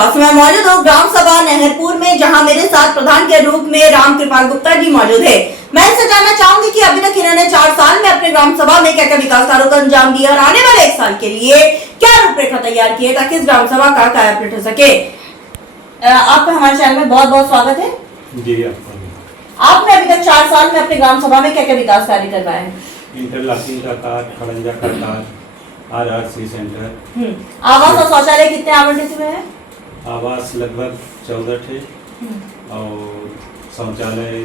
50 मैं मौजूद हूँ ग्राम सभा नहरपुर में, जहां मेरे साथ प्रधान के रूप में राम कृपाल गुप्ता जी मौजूद है। मैं इनसे जानना चाहूंगी कि अभी तक इन्होंने 4 साल में अपने ग्राम सभा में क्या क्या विकास कार्यों को अंजाम दिया और आने वाले 1 साल के लिए क्या रूपरेखा तैयार की है ताकि इस ग्राम सभा का कायापलट हो सके। आपका हमारे चैनल में बहुत बहुत स्वागत है जी। आपने अभी तक 4 साल में अपने ग्राम सभा में क्या क्या विकास कार्य करवाए हैं? इंटरलॉकिंग का कार्य, खड़ंजा का कार्य, RRC सेंटर। आवास और शौचालय कितने आवंटित हुए हैं? आवास लगभग 14 थे और शौचालय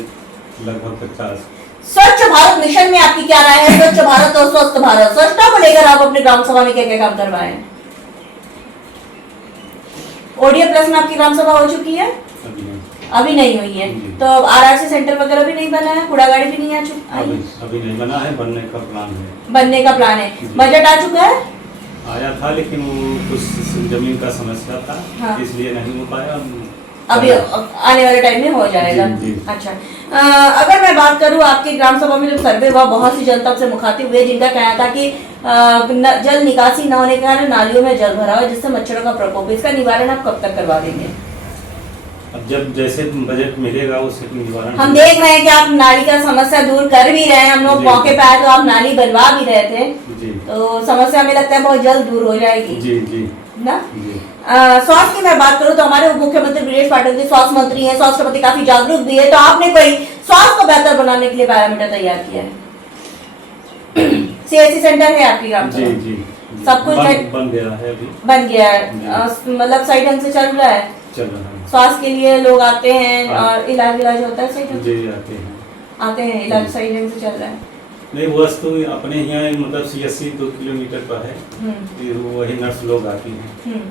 लगभग 50। स्वच्छ भारत मिशन में आपकी क्या राय है? स्वच्छ भारत और स्वस्थ भारत, स्वच्छता को लेकर आप अपने ग्राम सभा में क्या क्या काम करवाए हैं? ओडीएफ प्लस में आपकी ग्राम सभा हो चुकी है? अभी नहीं हुई है। तो RRC सेंटर वगैरह भी नहीं बना है, कूड़ा गाड़ी भी नहीं आ चुका? अभी नहीं बना है, बनने का प्लान है। बनने का प्लान है। बजट आ चुका है? आया था लेकिन वो कुछ जमीन का समस्या था। हाँ। इसलिए नहीं हो पाया। अभी आने वाले टाइम में हो जाएगा। जी, जी। अच्छा, अगर मैं बात करूं आपके ग्राम सभा में जब सर्वे हुआ, बहुत सी जनता से मुखातिब हुए जिनका कहना था कि जल निकासी न होने के कारण नालियों में जल भरा हुआ जिससे मच्छरों का प्रकोप, इसका निवारण आप कब तक करवा देंगे? अब जब जैसे बजट मिलेगा उससे निवारण। हम देख रहे हैं कि आप नाली का समस्या दूर कर भी रहे हैं, हम लोग मौके पे आए तो आप नाली बनवा भी रहे थे। जी। तो समस्या में लगता है बहुत जल्द दूर हो जाएगी। जी जी ना। स्वास्थ्य की मैं बात करूं तो हमारे उप मुख्यमंत्री ब्रिजेश पाटिल जी स्वास्थ्य मंत्री हैं, स्वास्थ्य के प्रति काफी जागरूक भी है, तो आपने कोई स्वास्थ्य को बेहतर बनाने के लिए पैरामीटर तैयार किया है? CHC सेंटर है आपकी ग्राम सभा? जी जी। सब कुछ बन गया है अभी। बन गया है, मतलब सही ढंग से चल रहा है? चल रहा है। स्वास्थ्य के लिए लोग आते हैं और इलाज होता है सही ढंग से? जी आते हैं इलाज सही ढंग से चल रहा है? नहीं, वस्तु अपने यहाँ मतलब CSC 2 किलोमीटर पर है, वही नर्स लोग आती हैं।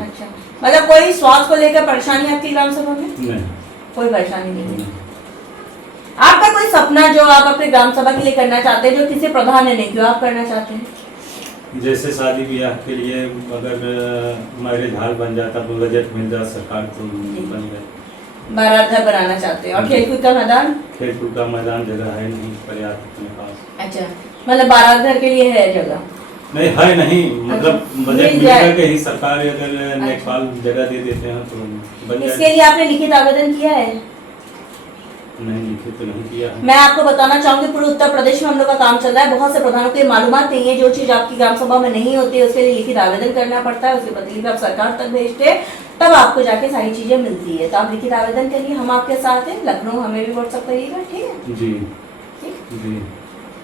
अच्छा, मतलब कोई स्वास्थ्य को लेकर परेशानी आपकी ग्राम सभा में? नहीं, कोई परेशानी नहीं है। आपका कोई सपना जो आप अपने ग्राम सभा के लिए करना चाहते हैं जो किसी प्रधान ने नहीं किया, आप करना चाहते हैं? जैसे शादी ब्याह के लिए अगर मैरिज हॉल बन जाता तो बजट मिल जाता सरकार तो बन जाए। बारात घर बनाना चाहते हैं और खेलकूद का मैदान? खेलकूद का मैदान जगह है नहीं पर्याप्त अपने पास। अच्छा, मतलब बारात घर के लिए है जगह? नहीं है नहीं, मतलब बजट मिल के ही सरकार अगर नेपाल जगह दे देते हैं तो बन जाए। इसके लिए आपने लिखित आवेदन किया है? नहीं, लिखित तो नहीं किया है। मैं आपको बताना चाहूंगी पूरे उत्तर प्रदेश में हम लोग का काम चल रहा है, बहुत से प्रधानों को मालूमात नहीं है, जो चीज आपकी ग्राम सभा में नहीं होती है उसके लिए लिखित आवेदन करना पड़ता है, उसके बदले में आप सरकार तक भेजते हैं तब आपको जाके सारी चीजें मिलती है। तो आप लिखित आवेदन करिए, हम आपके साथ हैं, लखनऊ हमें भी व्हाट्सएप करिएगा, ठीक है? जी जी।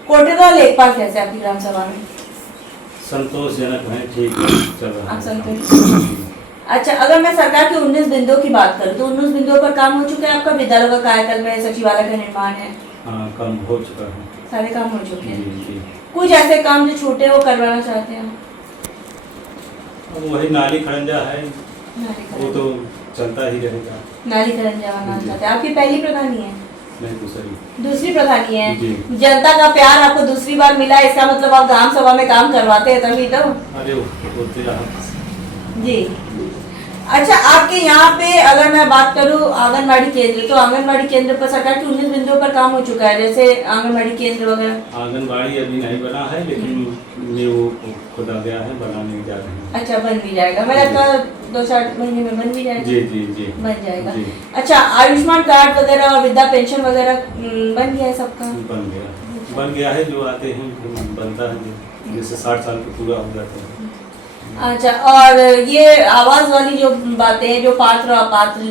कोटेगा लेखपाल कैसे आपकी ग्राम सभा में? संतोषजनक है, ठीक चल रहा है। संतोष। अच्छा, अगर मैं सरकार के 19 बिंदुओं की बात करूं तो 19 बिंदुओं पर काम हो चुका है आपका? विद्यालयों का कायाकल्प है, सचिवालय का निर्माण है? हाँ, काम हो चुका है, सारे काम हो चुके हैं। जी। कुछ ऐसे काम जो छूटे वो करवाना चाहते हैं? वही नाली खड़ंजा है, वो तो चलता ही रहेगा। नाली खड़ंजा बनाना चाहते हैं। आपकी पहली प्रधानी है? नहीं, दूसरी प्रधानी है। जनता का प्यार आपको दूसरी बार मिला, इसका मतलब आप ग्राम सभा में काम करवाते हैं तभी तो? अरे होते रहा जी। अच्छा, आपके यहाँ पे अगर मैं बात करूँ आंगनबाड़ी केंद्र, तो आंगनबाड़ी केंद्र पर सरकार के 19 बिंदुओं पर काम हो चुका है, जैसे आंगनबाड़ी केंद्र वगैरह? आंगनबाड़ी अभी नहीं बना है लेकिन वो खुदा गया है, बनाने जा रहे हैं। अच्छा, बन भी जाएगा, मैं लगता है 2-4 महीने में बन भी जाएगा? जी जी जी, बन जाएगा। अच्छा, आयुष्मान कार्ड वगैरह और वृद्धा पेंशन वगैरह बन गया है सबका? बन गया है, जो आते हैं बनता है, जैसे 60 साल के पूरा हो जाते हैं। अच्छा, और ये आवास वाली जो बातें हैं जो पात्र और अपात्र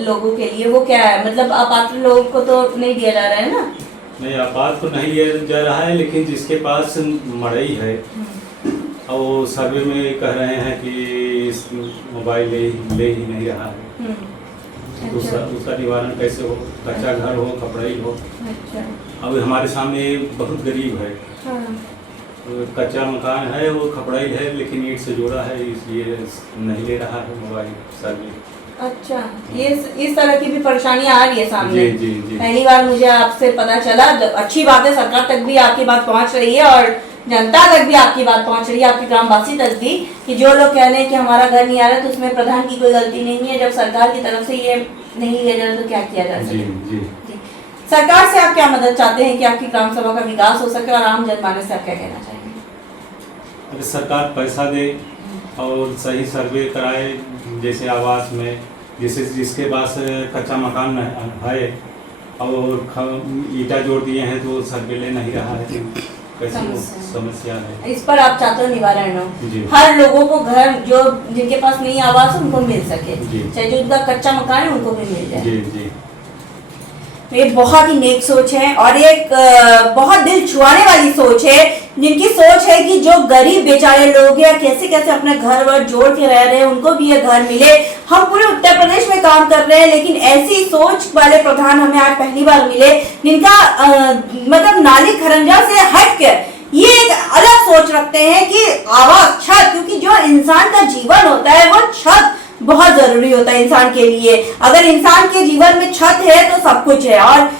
लोगों के लिए, वो क्या है? मतलब अपात्र लोगों को तो नहीं दिया जा रहा है ना? नहीं, अपात्र तो नहीं दिया जा रहा है, लेकिन जिसके पास मड़ई है और वो सर्वे में कह रहे हैं कि मोबाइल ले ही नहीं रहा है। अच्छा। उसका निवारण कैसे हो? कच्चा घर हो, कपड़ाई हो। अच्छा। अब हमारे सामने बहुत गरीब है। हाँ। कच्चा मकान है, वो खपड़ाई है लेकिन ईंट से जोड़ा है, इसलिए नहीं ले रहा है मोबाइल सर्वे। अच्छा, ये इस तरह की भी परेशानियां आ रही है सामने? जी, जी, जी। पहली बार मुझे आपसे पता चला। अच्छी बात है, सरकार तक भी आपकी बात पहुंच रही है और जनता तक भी आपकी बात पहुंच रही है, आपके ग्रामवासी तक भी, कि जो लोग कह रहे हैं कि हमारा घर नहीं आ रहा तो उसमें प्रधान की कोई गलती नहीं है। जब सरकार की तरफ से ये नहीं लिया जा रहा तो क्या किया जा सके? जी। सरकार से आप क्या मदद चाहते हैं कि आपकी ग्राम सभा का विकास हो सके, और आम जनमानस से आप क्या कहना चाहेंगे? अगर सरकार पैसा दे और सही सर्वे कराए, जैसे आवास में जैसे जिसके पास कच्चा मकान है और ईटा जोड़ दिए हैं तो सर्वे नहीं रहा है, कैसी वो समस्या है। इस पर आप चाहते हो निवारण हो, जी। हर लोगों को घर जो जिनके पास नहीं आवास उनको मिल सके, जी। चाहे जो उनका कच्चा मकान है उनको भी मिल जाए। जी जी। ये बहुत ही नेक सोच है और एक बहुत दिल छुआने वाली सोच है, जिनकी सोच है कि जो गरीब बेचारे लोग हैं कैसे कैसे अपने घर वर जोड़ के रह रहे हैं उनको भी ये घर मिले। हम पूरे उत्तर प्रदेश में काम कर रहे हैं लेकिन ऐसी सोच वाले प्रधान हमें आज पहली बार मिले, जिनका मतलब नाली खरंजा से हटकर ये एक अलग सोच रखते हैं कि आवास, छत, क्योंकि जो इंसान का जीवन होता है वो छत बहुत जरूरी होता है इंसान के लिए। अगर इंसान के जीवन में छत है तो सब कुछ है, और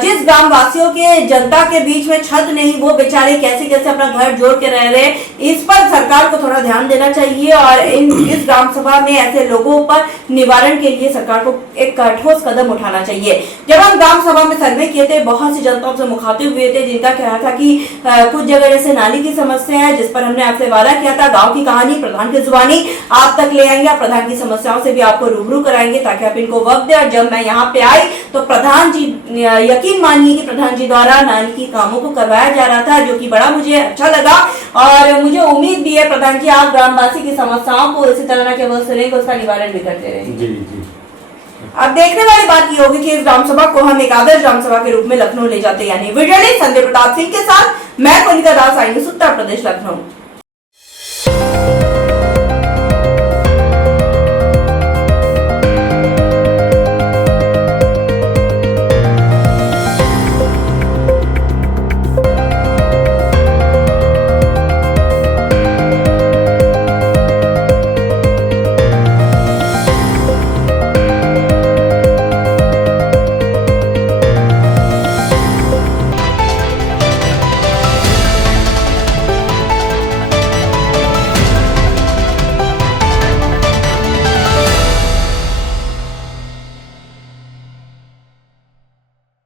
जिस ग्राम वासियों के जनता के बीच में छत नहीं, वो बेचारे कैसे कैसे अपना घर जोड़ के रह रहे हैं, इस पर सरकार को थोड़ा ध्यान देना चाहिए और इस ग्राम सभा में ऐसे लोगों पर निवारण के लिए सरकार को एक ठोस कदम उठाना चाहिए। जब हम ग्राम सभा में सर्वे किए थे, बहुत सी जनताओं से मुखातिब हुए थे जिनका कहना था कि कुछ जगह जैसे नाली की समस्या है, जिस पर हमने आपसे वादा किया था गाँव की कहानी प्रधान की जुबानी आप तक ले आएंगे, प्रधान की समस्याओं से भी आपको रूबरू कराएंगे ताकि आप इनको वक्त दें। और जब मैं यहाँ पे आई तो प्रधान जी, यकीन मानिए कि प्रधान जी द्वारा नाली की कामों को करवाया जा रहा था, जो कि बड़ा मुझे अच्छा लगा और मुझे उम्मीद भी है प्रधान जी आप ग्रामवासी की समस्याओं को इसी तरह के वो सुनेंगे, उसका निवारण भी करते रहेंगे। जी जी। अब देखने वाली बात ये होगी कि इस ग्राम सभा को हम एक आदर्श ग्राम सभा के रूप में लखनऊ ले जाते, यानी वीडियो संजय प्रताप सिंह के साथ मैं कोनिका दास, आई न्यूज़ उत्तर प्रदेश, लखनऊ।